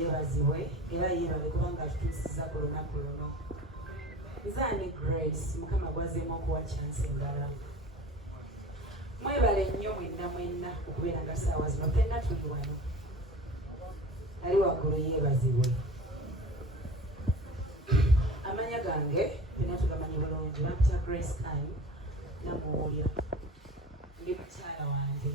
yeebazibwe era yeebale kubanga tutuusiza ku lunaku luno. Nzaani Grace Mukama gwazeemu okuwa chance endala. Mwebale nnyo mwenna okubeera nga ssaawa zino ffenna tuli wano. Ali waggulu yeebazibwe. Amanya gange ffenna tugamanyi bulungi bamutya Grace Kine namuwulya. Ndi mukyala wange.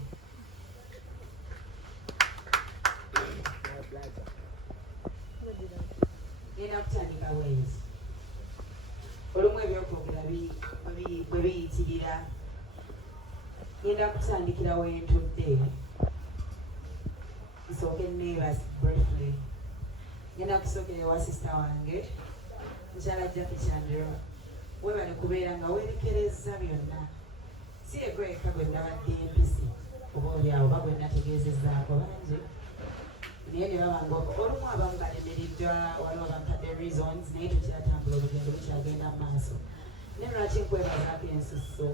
Ngenda kutandika bwenzi. Olumu ebyokwogera bwe biyitirira. Ngenda kutandikira wentudde. Nsooke neebase briefly. Ngenda kusookera ewa sisita wange mukyala Jackie Chandra. Webale kubeera nga weerekereza byonna. Si egweka gwe ndabadde empisi oba olyawo oba gwe nategeezezzaako bangi. Naye ne baba nga olumu abamu balemeriddwa waliwo bampadde reasons naye tukyatambula olugendo lukyagenda mu maaso. Naye lwaki nkwebazaako ensusso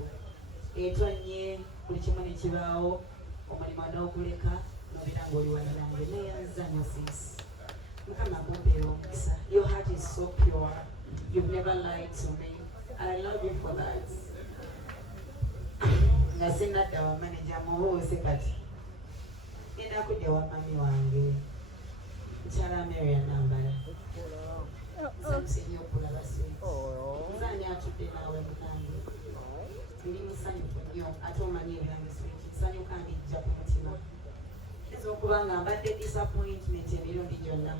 etonnye buli kimu ne kibaawo omulimu n'oguleka nobeera ng'oli wala nange neyanzanyo sis. Mukama akumpeera omukisa. Your heart is so pure. You've never lied to me. I love you for that. Nga sinadda wa manager mubuuse kati. Ngenda kudya wa mami wange. Mukyala Marian Nambala. Nsanyuse nnyo okulaba sweet. Nzaani atudde naawe mukambi. Ndi musanyufu nnyo ate omanyi ebyange sweet. Nsanyuka ndijja ku mutima. Kizza okuba nga mbadde disappointment emirundi gyonna.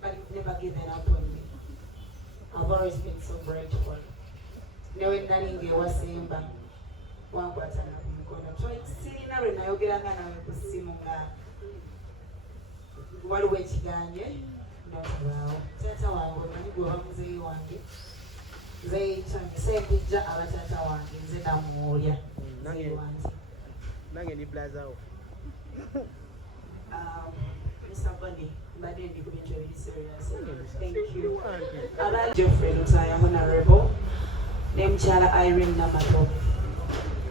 But you've never given up on me. I've always been so grateful. Newe nali ng'ewasemba. Wankwatana ku mukono. Sirina lwe nayogeranga nawe ku ssimu nga waliwo ekiganye notabaawo. Taata wange omanyi gwe oba muzeeyi wange. Nze sempijja aba taata wange nze namuwulya. Nange ndi plazawo. Mr. Bunny, mbadde ndi ku bintu ebiri serious. Thank you. Aba Geoffrey Lutaya Honorable ne mukyala Irene Namato.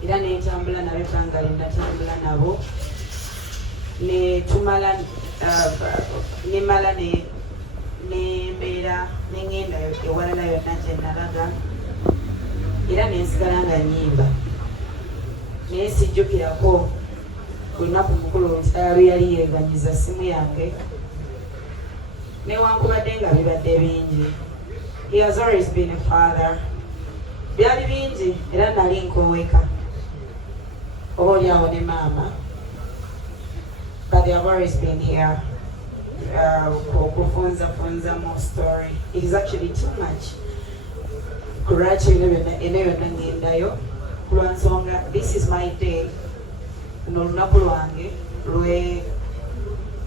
Era netambula nabe ebbanga lye natambula nabo nemala nembeera nengenda ewalala yonna gye nalaga era nensigala nga nnyimba naye sijjukirako ku lunaku mukulu lwe yali yeeganyiza ssimu yange newankubadde nga bibadde bingi. He has always been a father. Byali bingi era nali nkooweka oba olyawo ne maama, but they have always been here okufunzafunza more story. It is actually too much. Kulwaki eno yonna ngendayo kulwa nsonga this is my day. Luno olunaku lwange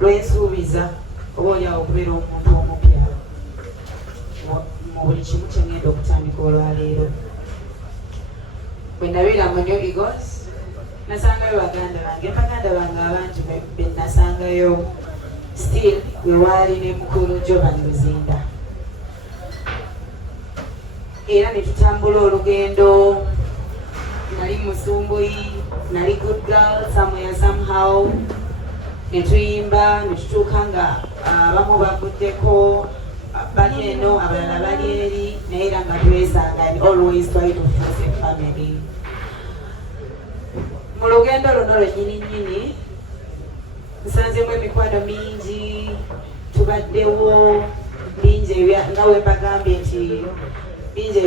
lwensuubiza oba olyawo okubeera omuntu omupya mu buli kimu kye ngenda okutandika olwaleero. Bwe nabeera mu New Egos nasangayo baganda bange abangi be nasangayo still we waali ne mukulu Jovan Luzinda era ne tutambula olugendo. Nali musumbuyi, nali good girl somewhere somehow. Ne tuyimba ne tutuuka nga abamu bavuddeko bali eno abalala bali eri naye era nga twesanga and always try to force a family. Mu lugendo luno lwennyini nsanzemu emikwano mingi, tubaddewo bingi nga we mbagambye nti bingi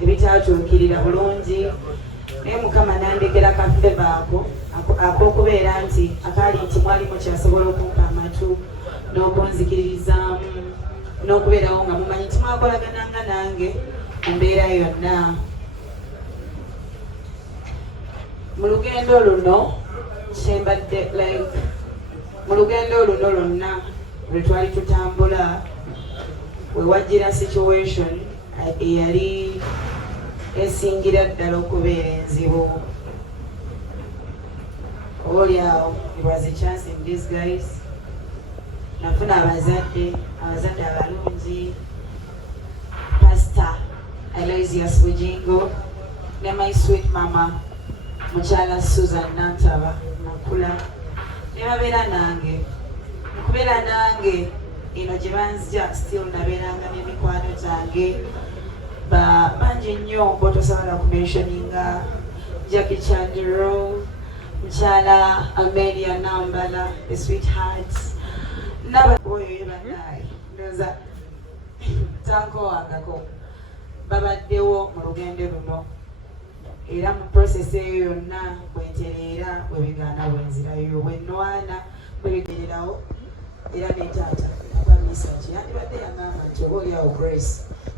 ebitaatuukirira bulungi naye Mukama nandekera kafeva ak'okubeera nti akaali nti mwalimu kyasobola okumpa amatu n'okunzikiririzaamu n'okubeerawo nga mumanyi nti mwakolagananga nange mu mbeera yonna. Mu lugendo luno kyembadde mu lugendo luno lwonna lwe twali tutambula we wajjira situation eyali esingira ddala okubeera enzibu. Olyawo it was a chance in disguise. Nafuna abazadde abalungi, Pastor Aloysius Bujingo ne my sweet mama mukyala Susan Nantaba Nakula ne babeera nange kubeera nange eno gye banzija still nabeeranga n'emikwano gyange bangi nnyo mbotosobola kumentioninga Jackie Chandero, Mukyala Amelia Nambala, the sweethearts oyo ye bannaye ndowooza tankowangako babaddewo mu lugendo luno era mu process eyo yonna bwentereera bwe bigaana bwenzirayo bwenwana bwe bigererawo era ne taata abamisaki yandibadde yagamba nti oba oliawo Grace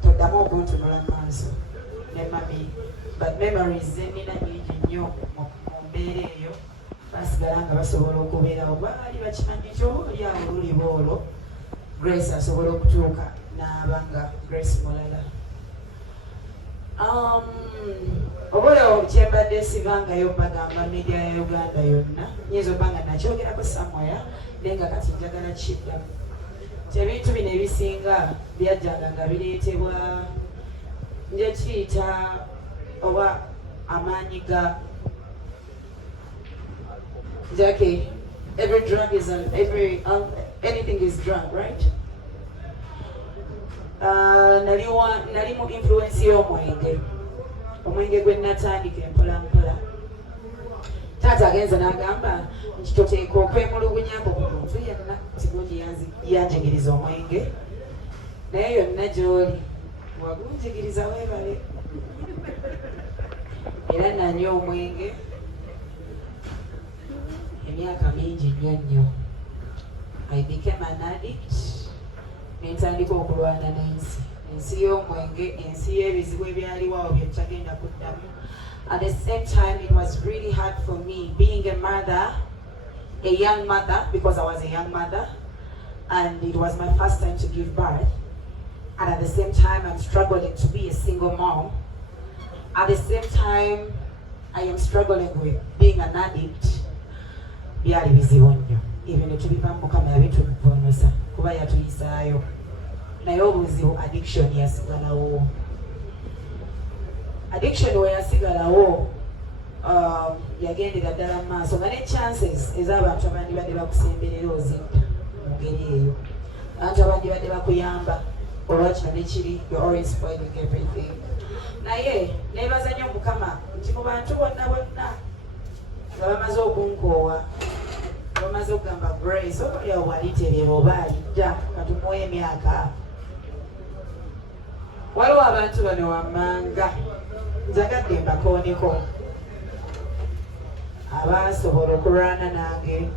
toddamu okuntunula maaso ne mami but memories zenina nyingi nnyo mu mbeera eyo basigala nga basobola okubeerawo baali bakimanyi nti oba oliawo luliba olwo Grace asobola okutuuka n'abanga Grace mulala. Oboolyawo kyembadde sibangayo bagamba media ya Uganda yonna nyinza obba nga nakyogerako somewhere naye nga kati njagala kiddamu nti ebintu bino ebisinga byajjanga nga bireetebwa nje kiyita oba amaanyi ga Jackie. Every drug is anything is drug, right? Nali mu influence y'omwenge gwe natandika empola mpola. Taata agenza n'agamba nti toteeka okwemulugunyako ku muntu yenna tigundi yanjigiriza omwenge naye yonna gy'oli wagunjigiriza weebale era nanywa omwenge emyaka mingi nnyo. I became an addict nentandika okulwana ensi y'omwenge ensi y'ebizibu ebyaliwo awo bye tutagenda kuddamu. At the same time, it was really hard for me being a mother, a young mother, because I was a young mother, and it was my first time to give birth. And at the same time, I'm struggling to be a single mom. At the same time, I am struggling with being an addict. Byali bizibu nnyo. Even etubiva Mukama yabituvonosa kuba yatuyisaayo. Naye obuzibu addiction yasigalawo. Addiction we yasigalawo yagendera ddala mu maaso nga ne chances ez'abantu abandibadde bakusemberera ozidda mu ngeri eyo. Abantu abandibadde bakuyamba olwakino ne kiri you're always spoiling everything. Naye neebaza nnyo Mukama nti mu bantu bonna nga bamaze okunkoowa bamaze okugamba Grace obalyawo waliterera oba alidda katumuwa emyaka. Waliwo abantu bano wammanga njagadde mbakooneko abasobola okulwana nange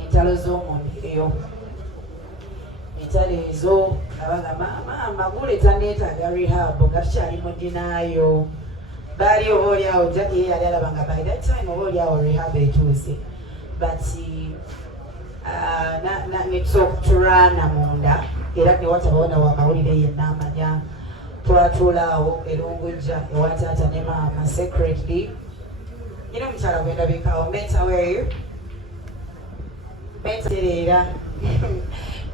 entalo z'omubiri entalo ezo nga bagamba amagule taneetaaga rehab nga tukyali mu dinaayo. Baali oba oliawo Jackie yali alaba nga by that time oba oliawo rehab etuuse but netusooka okutulwana munda era newatabawo wa mawulire yenna amanya. Twatuulaawo erungujja ewa taata ne maama secretly. Nyina omukyala gwe ndabikaawo Meta, where are you? Meta tereera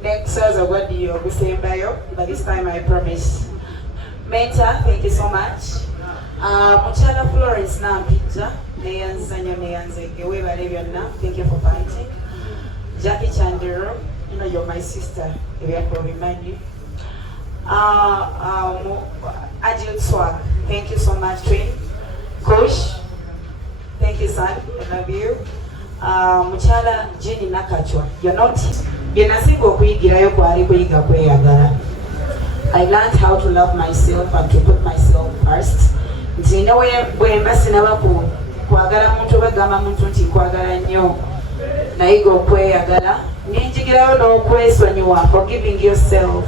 nekusooza ogwaddiyo ogusembayo but this time I promise. Meta, thank you so much. Mukyala Florence Nampija neyanzanyo neyanzege weebale byonna, thank you for fighting. Jackie Chandero, you know you're my sister, we have to remind you. Ajil Swag, thank you so much, twin. Coach, thank you son, I love you. Mukyala Jenny Nakachwa, you're not byenasinga okuyigirayo kwali kuyiga kweyagala. I learned how to love myself and to put myself first. Nti bwemba sinaba kwagala muntu bagamba muntu nti nkwagala nnyo nayiga okweyagala nenjigirayo n'okwesonyiwa, forgiving yourself.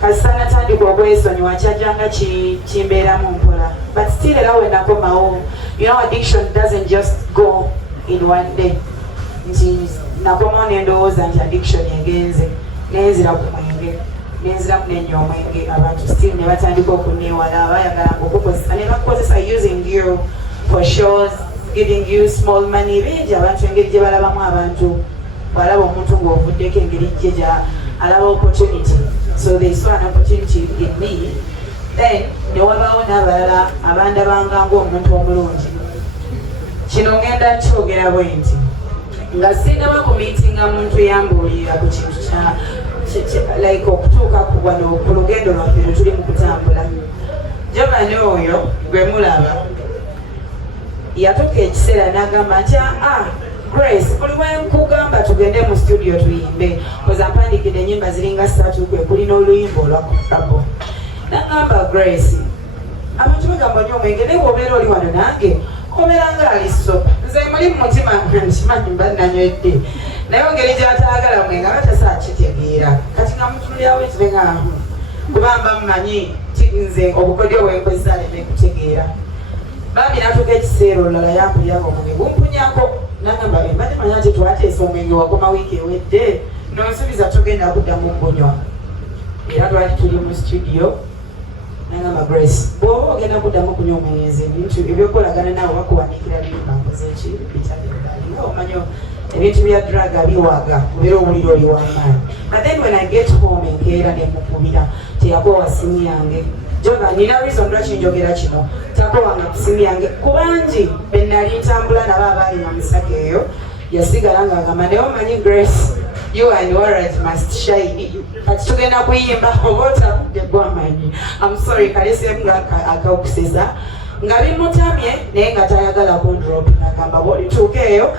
Kasana tandika okwesonyiwa kyajjanga kimbeeramu mpola but still era we nakomawo. You know, addiction doesn't just go in one day. Nti nakomawo nendowooza nti addiction egenze nenzira ku mwenge nenziramu nenywa omwenge. Abantu still ne batandika okunewala bayagalanga okukozesa ne bakukozesa using you for shows, giving you small money. Bingi abantu engeri gye balabamu abantu bwalaba omuntu ng'ovuddeko engeri gye alaba opportunity, so they saw an opportunity in me. Then ne wabaawo n'abalala abandabanga ng'omuntu omulungi. Kino ngenda nkyogera bwe nti nga sinaba ku meetinga muntu yambuulira ku kintu kya like okutuuka ku wano ku lugendo lwaffe lwe tuli mu kutambula. Jovani oyo gwe mulaba yatuuka ekiseera n'agamba nti Grace, buli wenkugamba tugende mu studio tuyimbe koza mpandikidde ennyimba ziringa 3 kwe kuli n'oluyimba olwakabo. N'agamba Grace, abantu bagamba nnyo omwenge naye bw'obeera oli wano nange obeera nga aliso. Nze muli mu mutima nkimanyi mba nanywedde naye engeri gy'ataagala mwenge aba tasakitegeera kati nga mutunulyawo ekibe nga kubamba mmanyi nze obukodyo bwenkozesa aleme kutegeera. Bambi natuuka ekiseera olulala yampulirako omwenge gumpunyako n'agamba mbadde manya nti twateesa omwenge wakoma wiiki ewedde nonsuubiza tugenda kuddamu kunywa. Era twali tuli mu studio n'agamba Grace, bw'oba ogenda kuddamu kunywa omwenge ebintu ebyokolagana naawe bakuwanikira biyimba nkoze ki bitagenda omanyi ebintu bya draga biwaga kubeera owulira oli w'amaanyi. But then when I get home enkeera ne mukubira teyakowa simu yange. Jova, nina reason lwaki njogera kino takowanga ku simu yange kubangi be nali ntambula nabo abaali mu misaka eyo yasigala nga agamba naye omanyi Grace, you and Warrant must shine. Kati tugenda kuyimba oba otavudde gw'amanyi. I'm sorry kalesemu akaokuseza nga bimutamye naye nga tayagala kundrop agamba bwolituuka eyo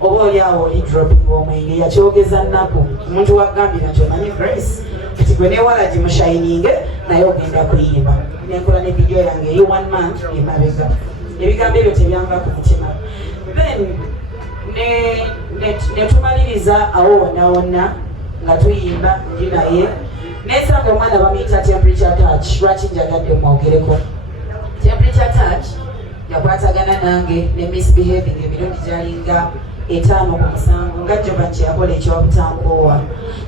oba oli awo oli dropping omwenge yakyogeza nnaku omuntu wagambira nti omanyi Grace kati gwe newala gimushininge naye ogenda kuyimba. Nenkola ne video yange eyi 1 month emabega ebigambo ebyo tebyanva ku mutima. Then netumaliriza awo wonna wonna nga tuyimba ndi naye nesanga omwana bamuyita Temperature Touch. Lwaki njagadde mwogereko Temperature Touch yakwatagana nange ne misbehaving emirundi gyalinga 5 ku 7 nga Jova nti yakola ekyobutankowa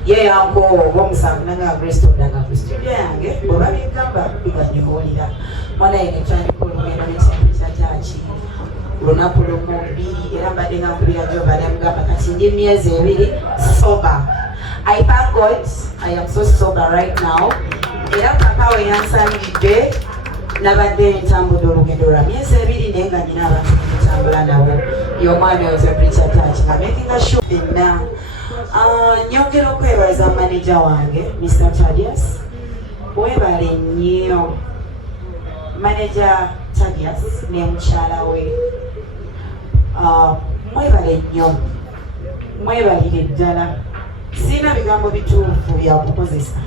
ye yankoowa oba 7 nanga Grace toddaga ku studio yange bweba bigamba biganyihoolera mwana ye netandika olugendo ne Temperature Touch lunaku lumu 2 era mbadde nga nkubira Jova nemugamba kati ndi myezi 2 sober. I thank God I am so sober right now. Era papa we yansanidde nabadde ntambudde olugendo lwa myezi 2 naye nga nyina abantu ntambula nabo y'omwana oyo Temperature Touch nga making sure fenna. Nyongera okwebaza manager wange Mr. Thaddeus, webale nnyo manager Thaddeus ne mukyala we. Mwebale nnyo, mwebalire ddala, sina bigambo bituufu bya kukozesa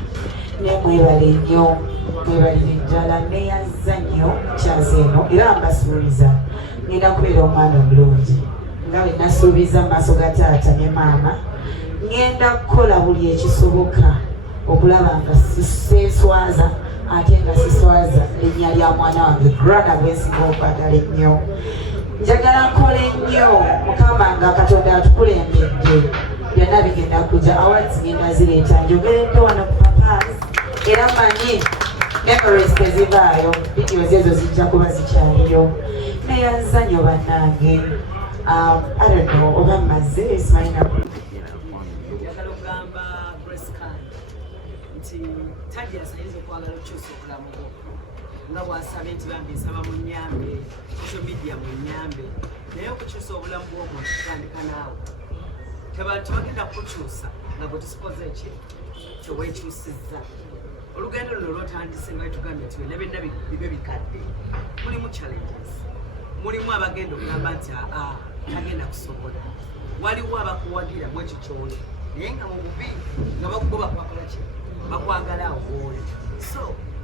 ne mwebale nnyo, mwebalire ddala. Neyanza nnyo kyaze eno era mbasuubiza ngenda kubeera omwana omulungi nga bwe nasuubiza mu maaso ga taata ne maama. Ngenda kukola buli ekisoboka okulaba nga siswaza ate nga siswaza linnya lya mwana wange Grana gwensinga okwagala ennyo. Njagala nkole nnyo Mukama nga Katonda atukulembedde byonna bigenda kujja. Awards ngenda zireeta njogeredde wano ku papas era manyi memories tezivaayo, videos ezo zijja kuba zikyaliyo. Neyanza nnyo bannange. I don't know oba mmaze esimanyi njagala okugamba Grace Khan nti Thaddeus ayinza okwagala okukyusa obulamu bwo nga bw'asaba nti bambi nsaba mu nnyambe social media mu nnyambe naye okukyusa obulamu bw'omuntu kutandika naawe tebagenda kukukyusa nga gwe tusikoze ki kyeweekyusizza. Olugendo luno lwotandise nga wetugambye nti byonna byonna bibe bikadde mulimu challenges, mulimu abagenda okugamba nti tagenda kusobola, waliwo abakuwagira mu ekyo kyoli naye nga mu bubi nga bakugoba kwakola ki bakwagala awo bwoli. So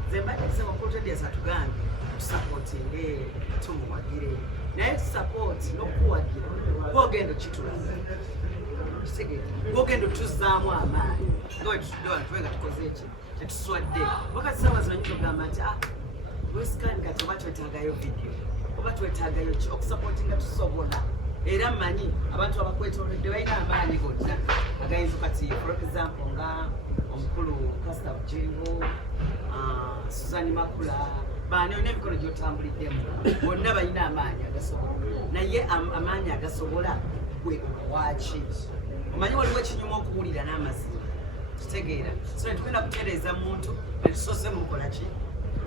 nze mbadde bakulu Thaddeus atugambye tusapootinge tumuwagire naye tusapooti n'okuwagira gwogenda okitulaga gwogenda otuzaamu amaanyi nga wetutudde wano tube nga tukoze eki tetuswadde wakati saawa zino nyinza okugamba nti Grace Khan kati oba twetaagayo video oba twetaagayo ki okusapootinga tusobola. Era mmanyi abantu abakwetoolodde balina amaanyi gonna agayinza kati for example nga omukulu Pastor Bujengo, Suzanne Makula, baani olina emikono gy'otambuliddemu bonna balina amaanyi agasobola naye amaanyi agasobola gwe waki omanyi waliwo ekinyuma okuwulira n'amazima kitegeera. So tugenda kutereeza muntu netusoose mukola ki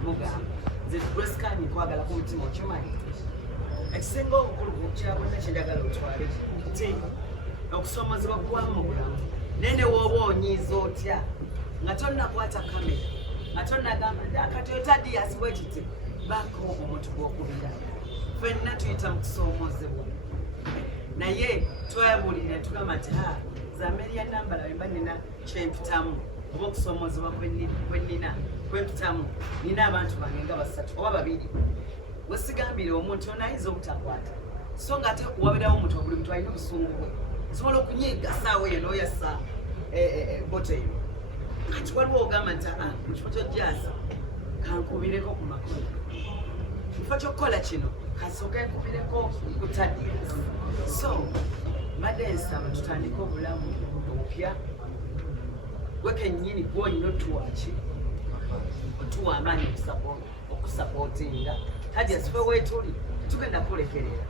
mugamba nze Grace Khan nkwagala ku mutima okimanyi ekisinga obukulu kyabonna kyenjagala otwale nti okusomozebwa kuwamu mu bulamu naye ne wooba onyiiza otya nga tonnakwata kamera nga tonnagamba kati otadiasi bwe kiti baako omuntu gw'okubira ffenna tuyita mu kusoomozebwa naye twebulire tugamba nti zameri ya nambala wemba nina kyempitamu oba okusoomozebwa kwenina kwempitamu nina abantu bange nga 3 oba 2 wesigambire omuntu onayinza obutakwata so nga ate kuwabirawo omuntu buli muntu alina obusungu bwe nsobola okunyiga saawa eyo n'oyasa boto eyo kati waliwo ogamba nti mu kifo kyojjaasa kankubireko ku makono kifo kyokkola kino kasooka nkubireko ku tadiasi so mbadde nsaba tutandike obulamu obupya gwe kennyini gwolina otuwaki otuwa amaanyi okusapootinga tadiasi fe weetuli tugenda kulekerera